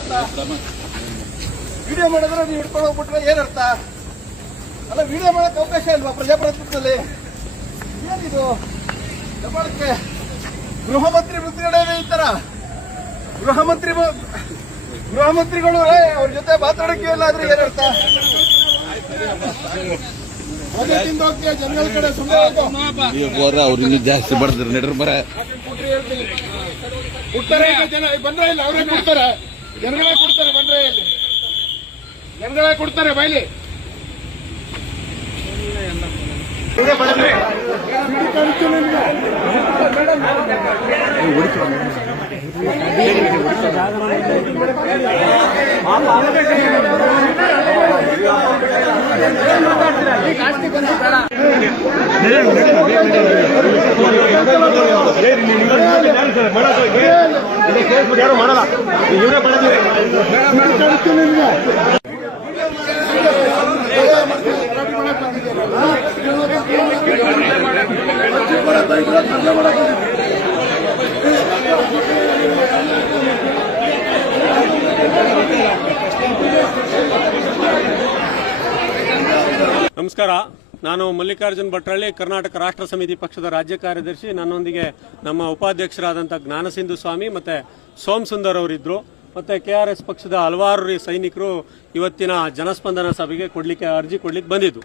ಏನರ್ಥ? ವಿಡಿಯೋ ಮಾಡಿದ್ರೆ ನೀವು ಹಿಡ್ಕೊಂಡು ಹೋಗ್ಬಿಟ್ರೆ ಏನರ್ಥ? ಅಲ್ಲ, ವಿಡಿಯೋ ಮಾಡಕ್ ಅವಕಾಶ ಇಲ್ವಾ ಪ್ರಜಾಪ್ರಭುತ್ವದಲ್ಲಿ? ಏನಿದು ದಬ್ಬಾಳಕ್ಕೆ? ಗೃಹ ಮಂತ್ರಿ ಮುದ್ರಣೆ ಈ ತರ ಗೃಹ ಮಂತ್ರಿಗಳು ಅವ್ರ ಜೊತೆ ಮಾತಾಡಕ್ಕೆ ಇಲ್ಲ ಅಂದ್ರೆ ಏನರ್ಥ? ಜನಗಳ ಕಡೆ ಅವ್ರು ಇನ್ನೂ ಜಾಸ್ತಿ ಬಡ್ತಾರೆ ನಡ್ರ ಬರ ಕೊಡ್ತಾರೆ. ಜನ ಬಂದ್ರೆ ಇಲ್ಲ, ಅವರೇ ಕೊಡ್ತಾರೆ. ಜನಗಳೇ ಕೊಡ್ತಾರೆ. ಬಂದ್ರೆ ಇಲ್ಲಿ ಜನಗಳೇ ಕೊಡ್ತಾರೆ. ಬೈಲಿ ಯಾರು ಮಾಡಲ್ಲ, ಇವರೇ ಮಾಡಿದ್ರೆ ನಮಸ್ಕಾರ. ನಾನು ಮಲ್ಲಿಕಾರ್ಜುನ್ ಭಟ್ರಳ್ಳಿ, ಕರ್ನಾಟಕ ರಾಷ್ಟ್ರ ಸಮಿತಿ ಪಕ್ಷದ ರಾಜ್ಯ ಕಾರ್ಯದರ್ಶಿ. ನನ್ನೊಂದಿಗೆ ನಮ್ಮ ಉಪಾಧ್ಯಕ್ಷರಾದಂಥ ಜ್ಞಾನಸಿಂಧು ಸ್ವಾಮಿ ಮತ್ತು ಸೋಮ್ ಸುಂದರ್ ಅವರಿದ್ದರು. ಮತ್ತು KRS ಪಕ್ಷದ ಹಲವಾರು ಸೈನಿಕರು ಇವತ್ತಿನ ಜನಸ್ಪಂದನ ಸಭೆಗೆ ಅರ್ಜಿ ಕೊಡ್ಲಿಕ್ಕೆ ಬಂದಿದ್ದು.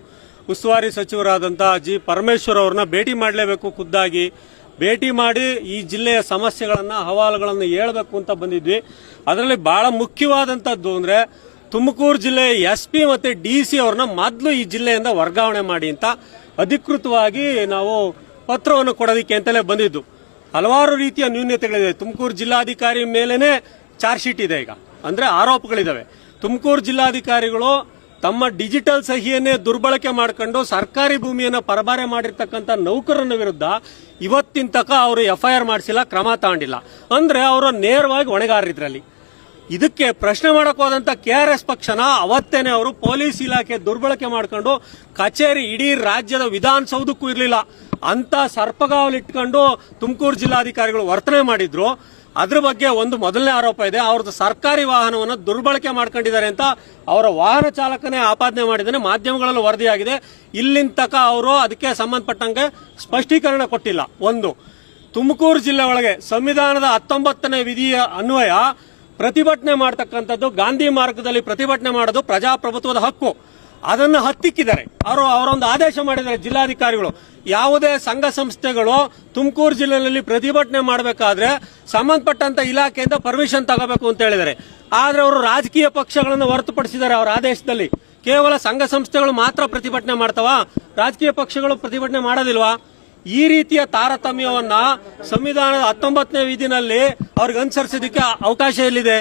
ಉಸ್ತುವಾರಿ ಸಚಿವರಾದಂಥ ಜಿ ಪರಮೇಶ್ವರ್ ಅವ್ರನ್ನ ಭೇಟಿ ಮಾಡಲೇಬೇಕು, ಖುದ್ದಾಗಿ ಭೇಟಿ ಮಾಡಿ ಈ ಜಿಲ್ಲೆಯ ಸಮಸ್ಯೆಗಳನ್ನು, ಅಹವಾಲುಗಳನ್ನು ಹೇಳಬೇಕು ಅಂತ ಬಂದಿದ್ವಿ. ಅದರಲ್ಲಿ ಬಹಳ ಮುಖ್ಯವಾದಂಥದ್ದು ಅಂದರೆ ತುಮಕೂರು ಜಿಲ್ಲೆಯ SP ಮತ್ತು DC ಅವ್ರನ್ನ ಮೊದಲು ಈ ಜಿಲ್ಲೆಯಿಂದ ವರ್ಗಾವಣೆ ಮಾಡಿ ಅಂತ ಅಧಿಕೃತವಾಗಿ ನಾವು ಪತ್ರವನ್ನು ಕೊಡೋದಕ್ಕೆ ಅಂತಲೇ ಬಂದಿದ್ದು. ಹಲವಾರು ರೀತಿಯ ನ್ಯೂನತೆಗಳಿದೆ. ತುಮಕೂರು ಜಿಲ್ಲಾಧಿಕಾರಿ ಮೇಲೇನೆ ಚಾರ್ಜ್ ಶೀಟ್ ಇದೆ ಈಗ, ಅಂದರೆ ಆರೋಪಗಳಿದ್ದಾವೆ. ತುಮಕೂರು ಜಿಲ್ಲಾಧಿಕಾರಿಗಳು ತಮ್ಮ ಡಿಜಿಟಲ್ ಸಹಿಯನ್ನೇ ದುರ್ಬಳಕೆ ಮಾಡಿಕೊಂಡು ಸರ್ಕಾರಿ ಭೂಮಿಯನ್ನು ಪರಭಾರೆ ಮಾಡಿರ್ತಕ್ಕಂಥ ನೌಕರನ ವಿರುದ್ಧ ಇವತ್ತಿನ ತನಕ ಅವರು FIR ಮಾಡಿಸಿಲ್ಲ, ಕ್ರಮ ತಗೊಂಡಿಲ್ಲ. ಅಂದರೆ ಅವರು ನೇರವಾಗಿ ಹೊಣೆಗಾರರಿದ್ರಲ್ಲಿ. ಇದಕ್ಕೆ ಪ್ರಶ್ನೆ ಮಾಡಕ್ ಹೋದಂತ KRS ಪಕ್ಷನ ಅವತ್ತೇನೆ ಅವರು ಪೊಲೀಸ್ ಇಲಾಖೆ ದುರ್ಬಳಕೆ ಮಾಡಿಕೊಂಡು ಕಚೇರಿ ಇಡೀ ರಾಜ್ಯದ ವಿಧಾನಸೌಧಕ್ಕೂ ಇರಲಿಲ್ಲ ಅಂತ ಸರ್ಪಗಾವಲಿಟ್ಕೊಂಡು ತುಮಕೂರು ಜಿಲ್ಲಾಧಿಕಾರಿಗಳು ವರ್ತನೆ ಮಾಡಿದ್ರು. ಅದ್ರ ಬಗ್ಗೆ ಒಂದು ಮೊದಲನೇ ಆರೋಪ ಇದೆ. ಅವ್ರದ್ದು ಸರ್ಕಾರಿ ವಾಹನವನ್ನು ದುರ್ಬಳಕೆ ಮಾಡ್ಕೊಂಡಿದ್ದಾರೆ ಅಂತ ಅವರ ವಾಹನ ಚಾಲಕನೇ ಆಪಾದನೆ ಮಾಡಿದ್ದಾನೆ. ಮಾಧ್ಯಮಗಳಲ್ಲಿ ವರದಿಯಾಗಿದೆ. ಇಲ್ಲಿನ ತನಕ ಅವರು ಅದಕ್ಕೆ ಸಂಬಂಧಪಟ್ಟಂಗೆ ಸ್ಪಷ್ಟೀಕರಣ ಕೊಟ್ಟಿಲ್ಲ. ಒಂದು, ತುಮಕೂರು ಜಿಲ್ಲೆ ಒಳಗೆ ಸಂವಿಧಾನದ 19ನೇ ವಿಧಿಯ ಅನ್ವಯ ಪ್ರತಿಭಟನೆ ಮಾಡತಕ್ಕಂಥದ್ದು, ಗಾಂಧಿ ಮಾರ್ಗದಲ್ಲಿ ಪ್ರತಿಭಟನೆ ಮಾಡೋದು ಪ್ರಜಾಪ್ರಭುತ್ವದ ಹಕ್ಕು. ಅದನ್ನು ಹತ್ತಿಕ್ಕಿದ್ದಾರೆ. ಅವರೊಂದು ಆದೇಶ ಮಾಡಿದ್ದಾರೆ ಜಿಲ್ಲಾಧಿಕಾರಿಗಳು, ಯಾವುದೇ ಸಂಘ ಸಂಸ್ಥೆಗಳು ತುಮಕೂರು ಜಿಲ್ಲೆಯಲ್ಲಿ ಪ್ರತಿಭಟನೆ ಮಾಡಬೇಕಾದ್ರೆ ಸಂಬಂಧಪಟ್ಟಂತ ಇಲಾಖೆಯಿಂದ ಪರ್ಮಿಷನ್ ತಗೋಬೇಕು ಅಂತ ಹೇಳಿದ್ದಾರೆ. ಆದ್ರೆ ಅವರು ರಾಜಕೀಯ ಪಕ್ಷಗಳನ್ನು ಹೊರತುಪಡಿಸಿದ್ದಾರೆ ಅವರ ಆದೇಶದಲ್ಲಿ. ಕೇವಲ ಸಂಘ ಸಂಸ್ಥೆಗಳು ಮಾತ್ರ ಪ್ರತಿಭಟನೆ ಮಾಡ್ತಾವ, ರಾಜಕೀಯ ಪಕ್ಷಗಳು ಪ್ರತಿಭಟನೆ ಮಾಡೋದಿಲ್ವಾ? ಈ ರೀತಿಯ ತಾರತಮ್ಯವನ್ನ ಸಂವಿಧಾನದ 19ನೇ ವಿಧಿನಲ್ಲಿ ಅವ್ರಿಗೆ ಅನುಸರಿಸೋದಕ್ಕೆ ಅವಕಾಶ ಎಲ್ಲಿದೆ?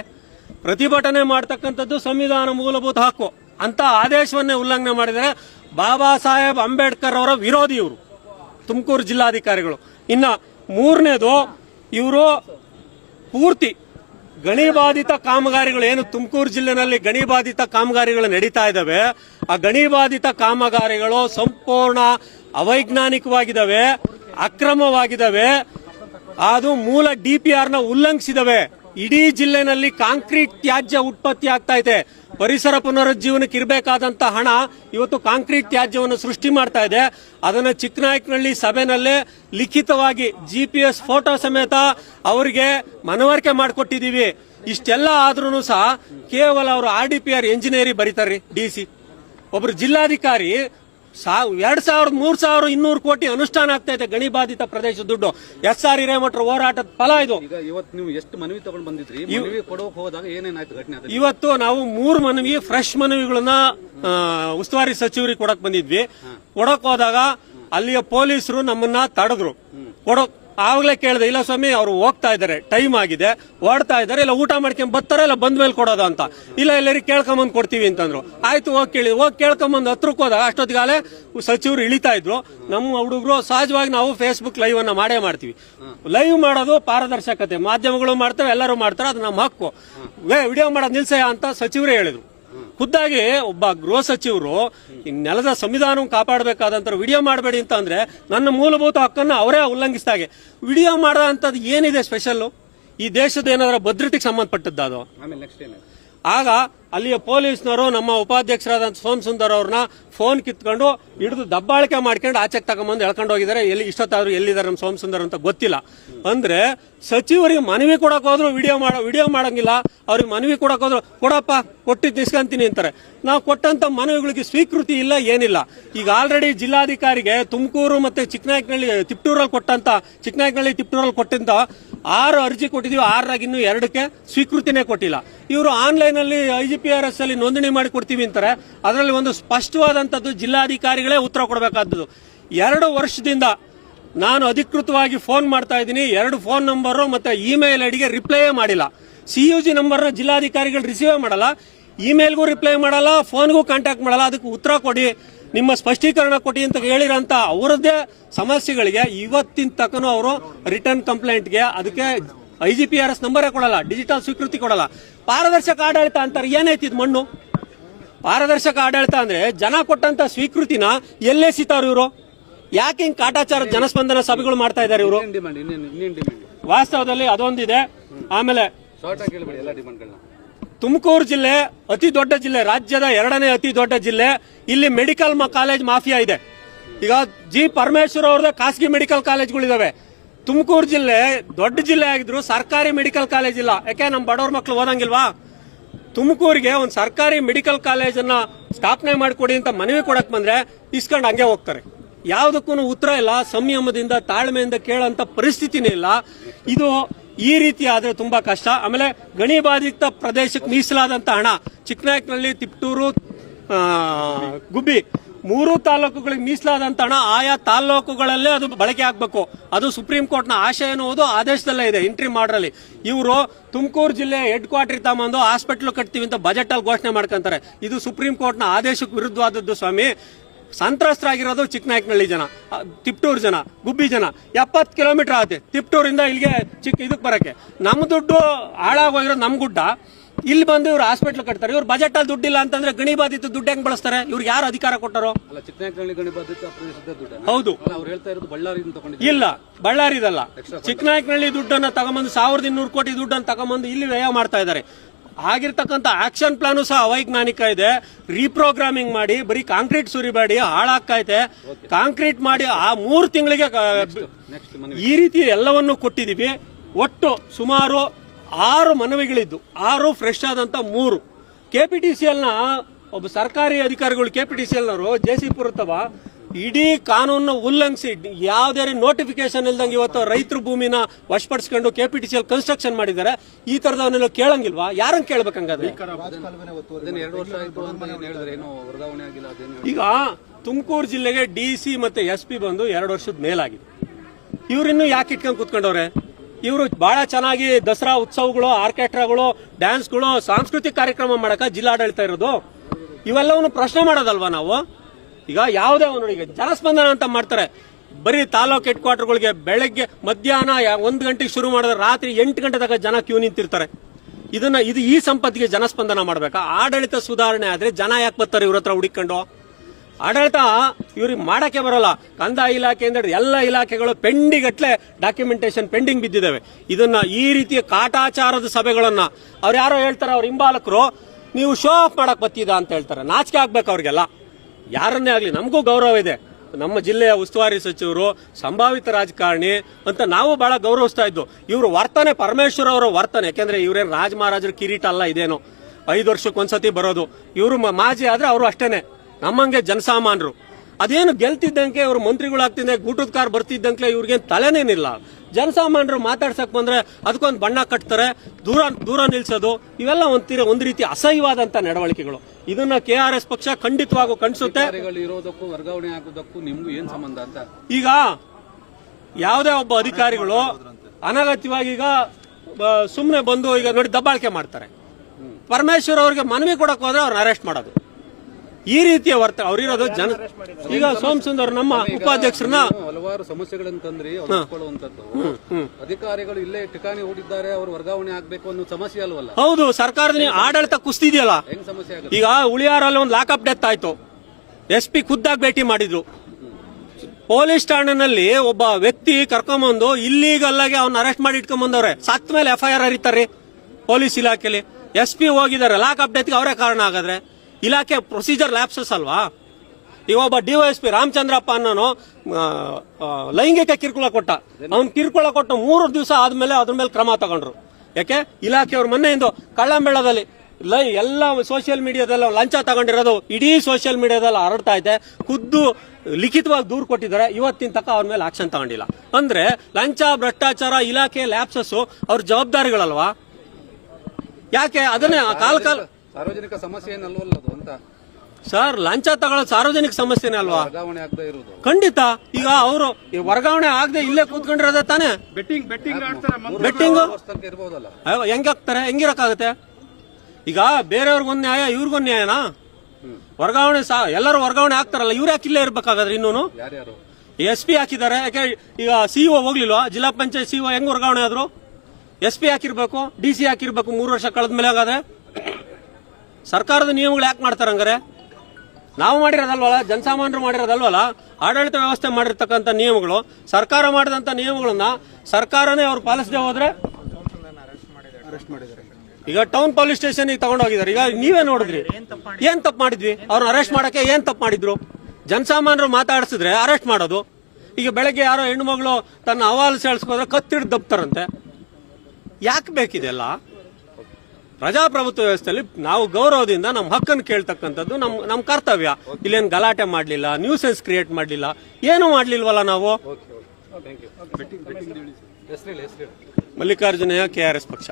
ಪ್ರತಿಭಟನೆ ಮಾಡತಕ್ಕಂಥದ್ದು ಸಂವಿಧಾನ ಮೂಲಭೂತ ಹಕ್ಕು ಅಂತ ಆದೇಶವನ್ನೇ ಉಲ್ಲಂಘನೆ ಮಾಡಿದರೆ ಬಾಬಾ ಸಾಹೇಬ್ ಅಂಬೇಡ್ಕರ್ ಅವರ ವಿರೋಧಿ ಇವರು ತುಮಕೂರು ಜಿಲ್ಲಾಧಿಕಾರಿಗಳು. ಇನ್ನ ಮೂರನೇದು, ಇವರು ಪೂರ್ತಿ ಗಣಿಬಾಧಿತ ಕಾಮಗಾರಿಗಳು, ಏನು ತುಮಕೂರು ಜಿಲ್ಲೆನಲ್ಲಿ ಗಣಿಬಾಧಿತ ಕಾಮಗಾರಿಗಳು ನಡೀತಾ ಇದ್ದಾವೆ, ಆ ಗಣಿಬಾಧಿತ ಕಾಮಗಾರಿಗಳು ಸಂಪೂರ್ಣ ಅವೈಜ್ಞಾನಿಕವಾಗಿದ್ದಾವೆ, ಅಕ್ರಮವಾಗಿದ್ದಾವೆ, ಅದು ಮೂಲ DPR ನ ಉಲ್ಲಂಘಿಸಿದವೆ. ಇಡೀ ಜಿಲ್ಲೆನಲ್ಲಿ ಕಾಂಕ್ರೀಟ್ ತ್ಯಾಜ್ಯ ಉತ್ಪತ್ತಿ ಆಗ್ತಾ ಇದೆ. ಪರಿಸರ ಪುನರುಜ್ಜೀವನಕ್ಕೆ ಇರಬೇಕಾದಂತ ಹಣ ಇವತ್ತು ಕಾಂಕ್ರೀಟ್ ತ್ಯಾಜ್ಯವನ್ನು ಸೃಷ್ಟಿ ಮಾಡ್ತಾ ಇದೆ. ಅದನ್ನು ಚಿಕ್ಕನಾಯಕನಹಳ್ಳಿ ಸಭೆನಲ್ಲೇ ಲಿಖಿತವಾಗಿ GPS ಫೋಟೋ ಸಮೇತ ಅವರಿಗೆ ಮನವರಿಕೆ ಮಾಡಿಕೊಟ್ಟಿದ್ದೀವಿ. ಇಷ್ಟೆಲ್ಲ ಆದ್ರೂ ಸಹ ಕೇವಲ ಅವರು RDPR ಎಂಜಿನಿಯರಿಂಗ್ ಬರೀತಾರ್ರಿ. DC ಒಬ್ರು ಜಿಲ್ಲಾಧಿಕಾರಿ 2,000-3,200 ಕೋಟಿ ಅನುಷ್ಠಾನ ಆಗ್ತಾ ಇದೆ ಗಣಿಬಾಧಿತ ಪ್ರದೇಶ ದುಡ್ಡು. SR ಹಿರೇಮಠರ ಹೋರಾಟದ ಫಲ ಇದು. ಇವತ್ತು ನೀವು ಎಷ್ಟು ಮನವಿ ತಗೊಂಡು ಬಂದಿದ್ರಿ? ಕೊಡೋಕೆ ಹೋದಾಗ ಏನೇನಾಯ್ತು ಘಟನೆ? ಇವತ್ತು ನಾವು 3 ಮನವಿ, ಫ್ರೆಶ್ ಮನವಿಗಳನ್ನ ಉಸ್ತುವಾರಿ ಸಚಿವರಿಗೆ ಕೊಡಕ್ ಬಂದಿದ್ವಿ. ಕೊಡಕ್ ಹೋದಾಗ ಅಲ್ಲಿಯ ಪೊಲೀಸರು ನಮ್ಮನ್ನ ತಡೆದ್ರು. ಆವಾಗಲೇ ಕೇಳಿದೆ, ಇಲ್ಲ ಸ್ವಾಮಿ ಅವರು ಹೋಗ್ತಾ ಇದ್ದಾರೆ, ಟೈಮ್ ಆಗಿದೆ, ಓಡ್ತಾ ಇದ್ದಾರೆ, ಇಲ್ಲ ಊಟ ಮಾಡ್ಕೊಂಡ್ ಬರ್ತಾರೆ, ಇಲ್ಲ ಬಂದ ಮೇಲೆ ಕೊಡೋದ ಅಂತ. ಇಲ್ಲ ಎಲ್ಲರಿಗೆ ಕೇಳ್ಕೊಂಬಂದ್ ಕೊಡ್ತೀವಿ ಅಂತಂದ್ರು. ಆಯ್ತು ಹೋಗಿ ಕೇಳ್ಕೊಂಬಂದ್ ಹತ್ರಕ್ಕೆ ಹೋದಾಗ ಅಷ್ಟೊತ್ತಿಗಾಲೇ ಸಚಿವರು ಇಳಿತಾ ಇದ್ರು. ನಮ್ಮ ಹುಡುಗರು ಸಹಜವಾಗಿ ನಾವು Facebook ಲೈವ್ ಅನ್ನ ಮಾಡೇ ಮಾಡ್ತೀವಿ. ಲೈವ್ ಮಾಡೋದು ಪಾರದರ್ಶಕತೆ, ಮಾಧ್ಯಮಗಳು ಮಾಡ್ತೇವೆ, ಎಲ್ಲರೂ ಮಾಡ್ತಾರೆ, ಅದು ನಮ್ಮ ಹಕ್ಕು. ವಿಡಿಯೋ ಮಾಡೋದು ನಿಲ್ಸಯ್ಯ ಅಂತ ಸಚಿವರೇ ಹೇಳಿದ್ರು. ಖುದ್ದಾಗಿ ಒಬ್ಬ ಗೃಹ ಸಚಿವರು ನೆಲದ ಸಂವಿಧಾನವನ್ನು ಕಾಪಾಡಬೇಕಾದಂತ ವಿಡಿಯೋ ಮಾಡಬೇಡಿ ಅಂತ ಅಂದ್ರೆ ನನ್ನ ಮೂಲಭೂತ ಹಕ್ಕನ್ನು ಅವರೇ ಉಲ್ಲಂಘಿಸಿದಾಗೆ. ವಿಡಿಯೋ ಮಾಡೋ ಅಂತದ್ದು ಏನಿದೆ ಸ್ಪೆಷಲ್? ಈ ದೇಶದ ಏನಾದ್ರೂ ಭದ್ರತೆಗೆ ಸಂಬಂಧಪಟ್ಟದ್ದು ಅದು. ಆಮೇಲೆ ನೆಕ್ಸ್ಟ್ ಏನಾಯ್ತು? ಆಗ ಅಲ್ಲಿಯ ಪೊಲೀಸ್ನವರು ನಮ್ಮ ಉಪಾಧ್ಯಕ್ಷರಾದ ಸೋಮ್ ಸುಂದರ್ ಅವ್ರನ್ನ ಫೋನ್ ಕಿತ್ಕೊಂಡು ಹಿಡಿದು ದಬ್ಬಾಳಿಕೆ ಮಾಡ್ಕೊಂಡು ಆಚೆಗೆ ತಗೊಂಬಂದು ಎಳ್ಕೊಂಡು ಹೋಗಿದ್ದಾರೆ. ಎಲ್ಲಿ ಇಷ್ಟೊತ್ತಾದ್ರು ಎಲ್ಲಿದ್ದಾರೆ ನಮ್ಮ ಸೋಮ್ ಸುಂದರ್ ಅಂತ ಗೊತ್ತಿಲ್ಲ. ಅಂದ್ರೆ ಸಚಿವರಿಗೆ ಮನವಿ ಕೊಡಕ್ ಹೋದ್ರು ವಿಡಿಯೋ ಮಾಡಂಗಿಲ್ಲ. ಅವ್ರಿಗೆ ಮನವಿ ಕೊಡಕ್ ಹೋದ್ರು ಕೊಡಪ್ಪ ಕೊಟ್ಟಿದ್ದು ಇಸ್ಕೊಂತೀನಿ ಅಂತಾರೆ. ನಾವು ಕೊಟ್ಟಂತ ಮನವಿಗಳಿಗೆ ಸ್ವೀಕೃತಿ ಇಲ್ಲ, ಏನಿಲ್ಲ. ಈಗ ಆಲ್ರೆಡಿ ಜಿಲ್ಲಾಧಿಕಾರಿಗೆ ತುಮಕೂರು ಮತ್ತೆ ಚಿಕ್ಕನಾಯಕನಹಳ್ಳಿ ತಿಪ್ಟೂರಲ್ಲಿ ಕೊಟ್ಟಂತ 6 ಅರ್ಜಿ ಕೊಟ್ಟಿದೀವಿ. 6ರಾಗ ಇನ್ನೂ 2ಕ್ಕೆ ಸ್ವೀಕೃತಿನೇ ಕೊಟ್ಟಿಲ್ಲ. ಇವರು ಆನ್ಲೈನ್ ಅಲ್ಲಿ IGPRS ಅಲ್ಲಿ ನೋಂದಣಿ ಮಾಡಿ ಕೊಡ್ತೀವಿ ಅಂತಾರೆ. ಅದರಲ್ಲಿ ಒಂದು ಸ್ಪಷ್ಟವಾದಂತದ್ದು ಜಿಲ್ಲಾಧಿಕಾರಿಗಳೇ ಉತ್ತರ ಕೊಡಬೇಕಾದದ್ದು. 2 ವರ್ಷದಿಂದ ನಾನು ಅಧಿಕೃತವಾಗಿ ಫೋನ್ ಮಾಡ್ತಾ ಇದ್ದೀನಿ. 2 ಫೋನ್ ನಂಬರ್ ಮತ್ತೆ ಇಮೇಲ್ ಐಡಿಗೆ ರಿಪ್ಲೈಯೇ ಮಾಡಿಲ್ಲ. CUG ನಂಬರ್ನ ಜಿಲ್ಲಾಧಿಕಾರಿಗಳು ರಿಸೀವೇ ಮಾಡಲ್ಲ, ಇಮೇಲ್ಗೂ ರಿಪ್ಲೈ ಮಾಡಲ್ಲ, ಫೋನ್ಗೂ ಕಾಂಟ್ಯಾಕ್ಟ್ ಮಾಡಲ್ಲ. ಅದಕ್ಕೆ ಉತ್ತರ ಕೊಡಿ, ನಿಮ್ಮ ಸ್ಪಷ್ಟೀಕರಣ ಕೊಡಿ ಅಂತ ಹೇಳಿರಂತ ಅವರದ್ದೇ ಸಮಸ್ಯೆಗಳಿಗೆ ಇವತ್ತಿನ ತಕನು ಅವರು ರಿಟರ್ನ್ ಕಂಪ್ಲೇಂಟ್ಗೆ ಅದಕ್ಕೆ IGPRS ನಂಬರೇ ಕೊಡಲ್ಲ, ಡಿಜಿಟಲ್ ಸ್ವೀಕೃತಿ ಕೊಡಲ್ಲ. ಪಾರದರ್ಶಕ ಆಡಳಿತ ಅಂತಾರೆ. ಏನೈತಿ ಇದು ಮಣ್ಣು? ಪಾರದರ್ಶಕ ಆಡಳಿತ ಅಂದ್ರೆ ಜನ ಕೊಟ್ಟಂತ ಸ್ವೀಕೃತಿನ ಎಲ್ಲೆಸಿತಾವ್ರು ಇವರು? ಯಾಕೆ ಹಿಂಗ್ ಕಾಟಾಚಾರ ಜನಸ್ಪಂದನ ಸಭೆಗಳು ಮಾಡ್ತಾ ಇದ್ದಾರೆ ಇವರು? ವಾಸ್ತವದಲ್ಲಿ ಅದೊಂದಿದೆ. ಆಮೇಲೆ ತುಮಕೂರು ಜಿಲ್ಲೆ ಅತಿ ದೊಡ್ಡ ಜಿಲ್ಲೆ, ರಾಜ್ಯದ 2ನೇ ಅತಿ ದೊಡ್ಡ ಜಿಲ್ಲೆ. ಇಲ್ಲಿ ಮೆಡಿಕಲ್ ಕಾಲೇಜ್ ಮಾಫಿಯಾ ಇದೆ. ಈಗ G. ಪರಮೇಶ್ವರ್ ಅವ್ರದ್ದು ಖಾಸಗಿ ಮೆಡಿಕಲ್ ಕಾಲೇಜ್ಗಳಿದಾವೆ. ತುಮಕೂರು ಜಿಲ್ಲೆ ದೊಡ್ಡ ಜಿಲ್ಲೆ ಆಗಿದ್ರು ಸರ್ಕಾರಿ ಮೆಡಿಕಲ್ ಕಾಲೇಜ್ ಇಲ್ಲ. ಯಾಕೆ ನಮ್ಮ ಬಡವ್ರ ಮಕ್ಳು ಓದಂಗಿಲ್ವಾ? ತುಮಕೂರಿಗೆ ಒಂದು ಸರ್ಕಾರಿ ಮೆಡಿಕಲ್ ಕಾಲೇಜನ್ನ ಸ್ಥಾಪನೆ ಮಾಡಿಕೊಡಿ ಅಂತ ಮನವಿ ಕೊಡಕ್ ಬಂದ್ರೆ ಇಸ್ಕೊಂಡು ಹಂಗೆ ಹೋಗ್ತಾರೆ. ಯಾವುದಕ್ಕೂ ಉತ್ತರ ಇಲ್ಲ. ಸಂಯಮದಿಂದ ತಾಳ್ಮೆಯಿಂದ ಕೇಳೋಂತ ಪರಿಸ್ಥಿತಿನೇ ಇಲ್ಲ. ಇದು ಈ ರೀತಿ ಆದ್ರೆ ತುಂಬಾ ಕಷ್ಟ. ಆಮೇಲೆ ಗಣಿ ಬಾಧಿತ ಪ್ರದೇಶಕ್ಕೆ ಮೀಸಲಾದಂತ ಹಣ ಚಿಕ್ಕನಾಯಕನಹಳ್ಳಿ, ತಿಪ್ಟೂರು, ಗುಬ್ಬಿ 3 ತಾಲೂಕುಗಳಿಗೆ ಮೀಸಲಾದಂತ ಹಣ ಆಯಾ ತಾಲೂಕುಗಳಲ್ಲೇ ಅದು ಬಳಕೆ ಆಗ್ಬೇಕು. ಅದು ಸುಪ್ರೀಂ ಕೋರ್ಟ್ನ ಆಶಯ ಎನ್ನುವುದು ಆದೇಶದಲ್ಲೇ ಇದೆ, ಎಂಟ್ರಿ ಮಾಡ್ರಲ್ಲಿ. ಇವರು ತುಮಕೂರು ಜಿಲ್ಲೆ ಹೆಡ್ ಕ್ವಾರ್ಟರ್ ತಗೊಂಡು ಹಾಸ್ಪಿಟಲ್ ಕಟ್ತೀವಿ ಅಂತ ಬಜೆಟ್ ಅಲ್ಲಿ ಘೋಷಣೆ ಮಾಡ್ಕೊಂತಾರೆ. ಇದು ಸುಪ್ರೀಂ ಕೋರ್ಟ್ನ ಆದೇಶಕ್ಕೆ ವಿರುದ್ಧವಾದದ್ದು ಸ್ವಾಮಿ. ಸಂತ್ರಸ್ತರಾಗಿರೋದು ಚಿಕ್ಕನಾಯಕನಹಳ್ಳಿ ಜನ, ತಿಪ್ಟೂರು ಜನ, ಗುಬ್ಬಿ ಜನ. 70 ಕಿಲೋಮೀಟರ್ ಆಗುತ್ತೆ ತಿಪ್ಟೂರಿಂದ ಇಲ್ಲಿಗೆ ಇದಕ್ಕೆ ಬರಕ್ಕೆ. ನಮ್ಮ ದುಡ್ಡು ಹಾಳಾಗೋಗಿರೋದು ನಮ್ ಗುಡ್ಡ. ಇಲ್ಲಿ ಬಂದು ಇವ್ರು ಹಾಸ್ಪಿಟಲ್ ಕಟ್ತಾರೆ. ಇವ್ರು ಬಜೆಟ್ ಅಲ್ಲಿ ದುಡ್ಡಿಲ್ಲ ಅಂತಂದ್ರೆ ಗಣಿ ಬಾಧಿತ ದುಡ್ಡು ಹೆಂಗ್ ಬಳಸ್ತಾರೆ? ಇವ್ರಿಗೆ ಯಾರು ಅಧಿಕಾರ ಕೊಟ್ಟರು? ಹೌದು, ಇಲ್ಲ ಬಳ್ಳಾರಿದಲ್ಲ. ಚಿಕ್ಕನಾಯಕನಹಳ್ಳಿ ದುಡ್ಡನ್ನ ತಗೊಂಬಂದು 1200 ಕೋಟಿ ದುಡ್ಡನ್ನು ತಗೊಂಬಂದು ಇಲ್ಲಿ ವ್ಯಯ ಮಾಡ್ತಾ ಇದ್ದಾರೆ. ಆಗಿರ್ತಕ್ಕಂಥ ಆಕ್ಷನ್ ಪ್ಲಾನು ಸಹ ಅವೈಜ್ಞಾನಿಕ ಇದೆ. ರೀಪ್ರೋಗ್ರಾಮಿಂಗ್ ಮಾಡಿ ಬರೀ ಕಾಂಕ್ರೀಟ್ ಸುರಿಬೇಡಿ, ಹಾಳಾಗ್ತೈತೆ. ಕಾಂಕ್ರೀಟ್ ಮಾಡಿ ಆ 3 ತಿಂಗಳಿಗೆ ಈ ರೀತಿ ಎಲ್ಲವನ್ನು ಕೊಟ್ಟಿದೀವಿ. ಒಟ್ಟು ಸುಮಾರು 6 ಮನವಿಗಳಿದ್ದು, 6 ಫ್ರೆಶ್ ಆದಂತ 3 KPTCL ನ ಒಬ್ಬ ಸರ್ಕಾರಿ ಅಧಿಕಾರಿಗಳು KPTCL ನವರು ಜೆಸಿಪುರತ್ತವ ಇಡೀ ಕಾನೂನನ್ನ ಉಲ್ಲಂಘಿಸಿ ಯಾವುದೇ ನೋಟಿಫಿಕೇಶನ್ ಇಲ್ದಂಗೆ ಇವತ್ತು ರೈತರ ಭೂಮಿನ ವಶಪಡಿಸ್ಕೊಂಡು KPTCL ಕನ್ಸ್ಟ್ರಕ್ಷನ್ ಮಾಡಿದ್ದಾರೆ. ಈ ತರದವನ್ನೆಲ್ಲ ಕೇಳಂಗಿಲ್ವಾ? ಯಾರನ್ನ ಕೇಳ್ಬೇಕಂಗಾದ್ರೆ? ಈಗ ತುಮಕೂರು ಜಿಲ್ಲೆಗೆ DC ಮತ್ತೆ SP ಬಂದು 2 ವರ್ಷದ ಮೇಲಾಗಿದೆ. ಇವ್ರಿನ್ನೂ ಯಾಕೆ ಇಟ್ಕೊಂಡು ಕೂತ್ಕೊಂಡವ್ರೆ? ಇವರು ಬಹಳ ಚೆನ್ನಾಗಿ ದಸರಾ ಉತ್ಸವಗಳು, ಆರ್ಕೆಸ್ಟ್ರಾಗಳು, ಡ್ಯಾನ್ಸ್ಗಳು, ಸಾಂಸ್ಕೃತಿಕ ಕಾರ್ಯಕ್ರಮ ಮಾಡಕ ಜಿಲ್ಲಾಡಳಿತ ಇರೋದು. ಇವೆಲ್ಲವನ್ನು ಪ್ರಶ್ನೆ ಮಾಡೋದಲ್ವಾ ನಾವು? ಈಗ ಯಾವುದೇ ನೋಡಿ, ಜನಸ್ಪಂದನ ಅಂತ ಮಾಡ್ತಾರೆ. ಬರೀ ತಾಲೂಕ್ ಹೆಡ್ ಕ್ವಾರ್ಟರ್ಗಳಿಗೆ ಬೆಳಗ್ಗೆ ಮಧ್ಯಾಹ್ನ 1 ಗಂಟೆಗೆ ಶುರು ಮಾಡಿದ್ರೆ ರಾತ್ರಿ 8 ಗಂಟೆ ತನಕ ಜನ ಕ್ಯೂ ನಿಂತಿರ್ತಾರೆ. ಇದು ಈ ಸಂಪತ್ತಿಗೆ ಜನಸ್ಪಂದನ ಮಾಡ್ಬೇಕಾ? ಆಡಳಿತ ಸುಧಾರಣೆ ಆದ್ರೆ ಜನ ಯಾಕೆ ಬರ್ತಾರೆ ಇವ್ರ ಹತ್ರ ಹುಡುಕೊಂಡು? ಆಡಳಿತ ಇವ್ರಿಗೆ ಮಾಡಕ್ಕೆ ಬರೋಲ್ಲ. ಕಂದಾಯ ಇಲಾಖೆಯಿಂದ ಎಲ್ಲ ಇಲಾಖೆಗಳು ಪೆಂಡಿಗಟ್ಲೆ ಡಾಕ್ಯುಮೆಂಟೇಶನ್ ಪೆಂಡಿಂಗ್ ಬಿದ್ದಿದ್ದಾವೆ. ಇದನ್ನ ಈ ರೀತಿಯ ಕಾಟಾಚಾರದ ಸಭೆಗಳನ್ನ ಅವ್ರು ಯಾರೋ ಹೇಳ್ತಾರೆ, ಅವ್ರ ಹಿಂಬಾಲಕರು ನೀವು ಶೋ ಆಫ್ ಮಾಡಕ್ ಬತ್ತಿದ ಅಂತ ಹೇಳ್ತಾರೆ. ನಾಚಿಕೆ ಆಗ್ಬೇಕು ಅವ್ರಿಗೆಲ್ಲ. ಯಾರನ್ನೇ ಆಗ್ಲಿ, ನಮಗೂ ಗೌರವ ಇದೆ. ನಮ್ಮ ಜಿಲ್ಲೆಯ ಉಸ್ತುವಾರಿ ಸಚಿವರು, ಸಂಭಾವಿತ ರಾಜಕಾರಣಿ ಅಂತ ನಾವು ಬಹಳ ಗೌರವಿಸ್ತಾ ಇದ್ದು. ಇವರು ವರ್ತನೆ, ಪರಮೇಶ್ವರ್ ಅವರ ವರ್ತನೆ, ಯಾಕೆಂದ್ರೆ ಇವ್ರೇನ್ ರಾಜ ಮಹಾರಾಜರ ಕಿರೀಟ ಅಲ್ಲ, ಇದೇನು 5 ವರ್ಷಕ್ಕೊಂದ್ಸತಿ ಬರೋದು. ಇವರು ಮಾಜಿ ಆದ್ರೆ ಅವರು ಅಷ್ಟೇನೆ, ನಮ್ಮಂಗೆ ಜನಸಾಮಾನ್ಯರು. ಅದೇನು ಗೆಲ್ತಿದ್ದಂಗೆ ಇವರು ಮಂತ್ರಿಗಳಾಗ್ತಿದ್ದೆ, ಗೂಟದ ಕಾರ್ ಬರ್ತಿದ್ದಂಗೆ ಇವ್ರಿಗೇನು ತಲೆನೇನಿಲ್ಲ. ಜನಸಾಮಾನ್ಯರು ಮಾತಾಡ್ಸಕ್ ಬಂದ್ರೆ ಅದಕ್ಕೊಂದು ಬಣ್ಣ ಕಟ್ತಾರೆ, ದೂರ ನಿಲ್ಸೋದು. ಇವೆಲ್ಲ ಒಂದು ರೀತಿ ಅಸಹ್ಯವಾದಂತ ನಡವಳಿಕೆಗಳು. ಇದನ್ನ KRS ಪಕ್ಷ ಖಂಡಿತವಾಗೂ ಖಂಡಿಸುತ್ತೆ. ಇರೋದಕ್ಕೂ ವರ್ಗಾವಣೆ ಆಗೋದಕ್ಕೂ ನಿಮ್ಗೂ ಏನ್ ಸಂಬಂಧ ಅಂತ? ಈಗ ಯಾವುದೇ ಒಬ್ಬ ಅಧಿಕಾರಿಗಳು ಅನಗತ್ಯವಾಗಿ ಈಗ ಸುಮ್ಮನೆ ಬಂದು ಈಗ ನೋಡಿ ದಬ್ಬಾಳಿಕೆ ಮಾಡ್ತಾರೆ. ಪರಮೇಶ್ವರ್ ಅವ್ರಿಗೆ ಮನವಿ ಕೊಡಕ್ ಹೋದ್ರೆ ಅವ್ರನ್ನ ಅರೆಸ್ಟ್ ಮಾಡೋದು. ಈ ರೀತಿಯ ಅವ್ರಿರೋದು ಜನ. ಈಗ ಸೋಮ್ ಸುಂದರ್ ನಮ್ಮ ಉಪಾಧ್ಯಕ್ಷರನ್ನ ಹಲವಾರು ಸಮಸ್ಯೆಗಳನ್ನು ತಂದ್ರಿ, ಅಧಿಕಾರಿಗಳು ಇಲ್ಲೇ ಠಿಕಾಣಿ ಹೂಡಿದ್ದಾರೆ, ಅವರು ವರ್ಗಾವಣೆ ಆಗ್ಬೇಕು ಅನ್ನೋ ಸಮಸ್ಯೆ ಅಲ್ವಲ್ಲ? ಹೌದು, ಸರ್ಕಾರದ ಆಡಳಿತ ಕುಸ್ತಿದೆಯಲ್ಲ. ಹೆಂಗ್ ಸಮಸ್ಯೆ? ಈಗ ಉಳಿಯಾರಲ್ಲಿ ಒಂದು ಲಾಕಪ್ ಡೆತ್ ಆಯ್ತು. SP ಖುದ್ದಾಗಿ ಭೇಟಿ ಮಾಡಿದ್ರು. ಪೊಲೀಸ್ ಠಾಣೆನಲ್ಲಿ ಒಬ್ಬ ವ್ಯಕ್ತಿ ಕರ್ಕೊಂಬಂದು ಇಲ್ಲೀಗಲ್ ಆಗಿ ಅವ್ನ ಅರೆಸ್ಟ್ ಮಾಡಿ ಇಟ್ಕೊಂಬಂದವ್ರೆ. ಸತ್ ಮೇಲೆ FIR ಹರಿತಾರ್ರಿ ಪೊಲೀಸ್ ಇಲಾಖೆಲಿ. SP ಹೋಗಿದ್ದಾರೆ ಲಾಕ್ ಅಪ್ಡೇಟ್ಗೆ ಅವರೇ ಕಾರಣ ಆಗಾದ್ರೆ. ಇಲಾಖೆ ಪ್ರೊಸೀಜರ್ ಲ್ಯಾಪ್ಸಸ್ ಅಲ್ವಾ? ಈಗ ಒಬ್ಬ DYSP ರಾಮಚಂದ್ರಪ್ಪ ಅನ್ನೋನು ಲೈಂಗಿಕ ಕಿರುಕುಳ ಕೊಟ್ಟ. ಅವ್ನು ಕಿರುಕುಳ ಕೊಟ್ಟ 3 ದಿವಸ ಆದ್ಮೇಲೆ ಅದ್ರ ಮೇಲೆ ಕ್ರಮ ತಗೊಂಡ್ರು. ಯಾಕೆ? ಇಲಾಖೆಯವ್ರ ಮೊನ್ನೆಯಿಂದ ಕಳ್ಳಂಬೆಳ್ಳದಲ್ಲಿ ಎಲ್ಲ ಸೋಷಿಯಲ್ ಮೀಡಿಯಾದಲ್ಲಿ ಲಂಚ ತಗೊಂಡಿರೋದು ಇಡೀ ಸೋಷಿಯಲ್ ಮೀಡಿಯಾದಲ್ಲಿ ಹರಡ್ತಾ ಇದೆ. ಖುದ್ದು ಲಿಖಿತವಾಗಿ ದೂರು ಕೊಟ್ಟಿದ್ದಾರೆ. ಇವತ್ತಿನ ತನಕ ಅವ್ರ ಮೇಲೆ ಆಕ್ಷನ್ ತಗೊಂಡಿಲ್ಲ. ಅಂದ್ರೆ ಲಂಚ ಭ್ರಷ್ಟಾಚಾರ ಇಲಾಖೆ ಲ್ಯಾಪ್ಸಸ್ ಅವ್ರ ಜವಾಬ್ದಾರಿಗಳಲ್ವಾ? ಯಾಕೆ ಅದನ್ನೇ ಕಾಲ ಸಾರ್ವಜನಿಕ ಸಮಸ್ಯೆ ಏನಲ್ವಲ್ಲ ಅದು ಅಂತ ಸರ್. ಲಂಚ ತಗೊಳ್ಳೋದು ಸಾರ್ವಜನಿಕ ಸಮಸ್ಯೆನೇ ಅಲ್ವಾ? ವರ್ಗಾವಣೆ ಆಗದೆ ಇರೋದು ಖಂಡಿತ. ಈಗ ಅವರು ವರ್ಗಾವಣೆ ಆಗದೆ ಇಲ್ಲೇ ಕೂತ್ಕೊಂಡಿರೋದೇ ತಾನೇ. ಬೆಟ್ಟಿಂಗ್ ಇರ್ಬೋದಲ್ಲ, ಹೆಂಗಾಗ್ತಾರೆ? ಹೆಂಗಿರಕ್ಕಾಗತ್ತೆ? ಈಗ ಬೇರೆಯವ್ರಿಗೊಂದು ನ್ಯಾಯ ಇವ್ರಿಗೊಂದು ನ್ಯಾಯನಾ? ವರ್ಗಾವಣೆ ಎಲ್ಲರೂ ವರ್ಗಾವಣೆ ಆಗ್ತಾರಲ್ಲ, ಇವ್ರು ಯಾಕೆ ಇಲ್ಲೇ ಇರ್ಬೇಕಾದ್ರೆ? ಇನ್ನೂನು ಯಾರ್ಯಾರು SP ಹಾಕಿದ್ದಾರೆ. ಯಾಕೆ ಈಗ CO ಹೋಗ್ಲಿಲ್ವಾ? ಜಿಲ್ಲಾ ಪಂಚಾಯತ್ CO ಹೆಂಗ್ ವರ್ಗಾವಣೆ ಆದ್ರು? SP ಹಾಕಿರ್ಬೇಕು, DC ಹಾಕಿರ್ಬೇಕು 3 ವರ್ಷ ಕಳೆದ್ಮೇಲೆ. ಹಾಗಾದ್ರೆ ಸರ್ಕಾರದ ನಿಯಮಗಳು ಯಾಕೆ ಮಾಡ್ತಾರೆ ಹಂಗಾರೆ? ನಾವು ಮಾಡಿರೋದಲ್ವಲ್ಲ, ಜನಸಾಮಾನ್ಯರು ಮಾಡಿರೋದಲ್ವಲ್ಲ. ಆಡಳಿತ ವ್ಯವಸ್ಥೆ ಮಾಡಿರ್ತಕ್ಕಂಥ ನಿಯಮಗಳು, ಸರ್ಕಾರ ಮಾಡಿದಂತ ನಿಯಮಗಳನ್ನ ಸರ್ಕಾರನೇ ಅವ್ರು ಪಾಲಿಸದೆ ಹೋದ್ರೆ, ಈಗ ಟೌನ್ ಪೊಲೀಸ್ ಸ್ಟೇಷನ್ ತಗೊಂಡೋಗಿದ್ದಾರೆ. ಈಗ ನೀವೇ ನೋಡಿದ್ರಿ, ಏನ್ ತಪ್ಪು ಮಾಡಿದ್ವಿ? ಅವ್ರನ್ನ ಅರೆಸ್ಟ್ ಮಾಡಕ್ಕೆ ಏನ್ ತಪ್ಪು ಮಾಡಿದ್ರು? ಜನಸಾಮಾನ್ಯರು ಮಾತಾಡಿಸಿದ್ರೆ ಅರೆಸ್ಟ್ ಮಾಡೋದು. ಈಗ ಬೆಳಗ್ಗೆ ಯಾರೋ ಹೆಣ್ಣು ಮಗಳು ತನ್ನ ಅಹವಾಲು ಸೇಳ್ಸ್ಕೋದ್ರೆ ಕತ್ತಿಡ್ ದಬ್ತಾರಂತೆ. ಯಾಕೆ ಬೇಕಿದೆಲ್ಲ? ಪ್ರಜಾಪ್ರಭುತ್ವ ವ್ಯವಸ್ಥೆಯಲ್ಲಿ ನಾವು ಗೌರವದಿಂದ ನಮ್ಮ ಹಕ್ಕನ್ನು ಕೇಳ್ತಕ್ಕಂಥದ್ದು ನಮ್ಮ ಕರ್ತವ್ಯ. ಇಲ್ಲೇನು ಗಲಾಟೆ ಮಾಡಲಿಲ್ಲ, ನ್ಯೂಸೆನ್ಸ್ ಕ್ರಿಯೇಟ್ ಮಾಡಲಿಲ್ಲ, ಏನೂ ಮಾಡ್ಲಿಲ್ವಲ್ಲ ನಾವು. ಮಲ್ಲಿಕಾರ್ಜುನಯ್ಯ, KRS ಪಕ್ಷ.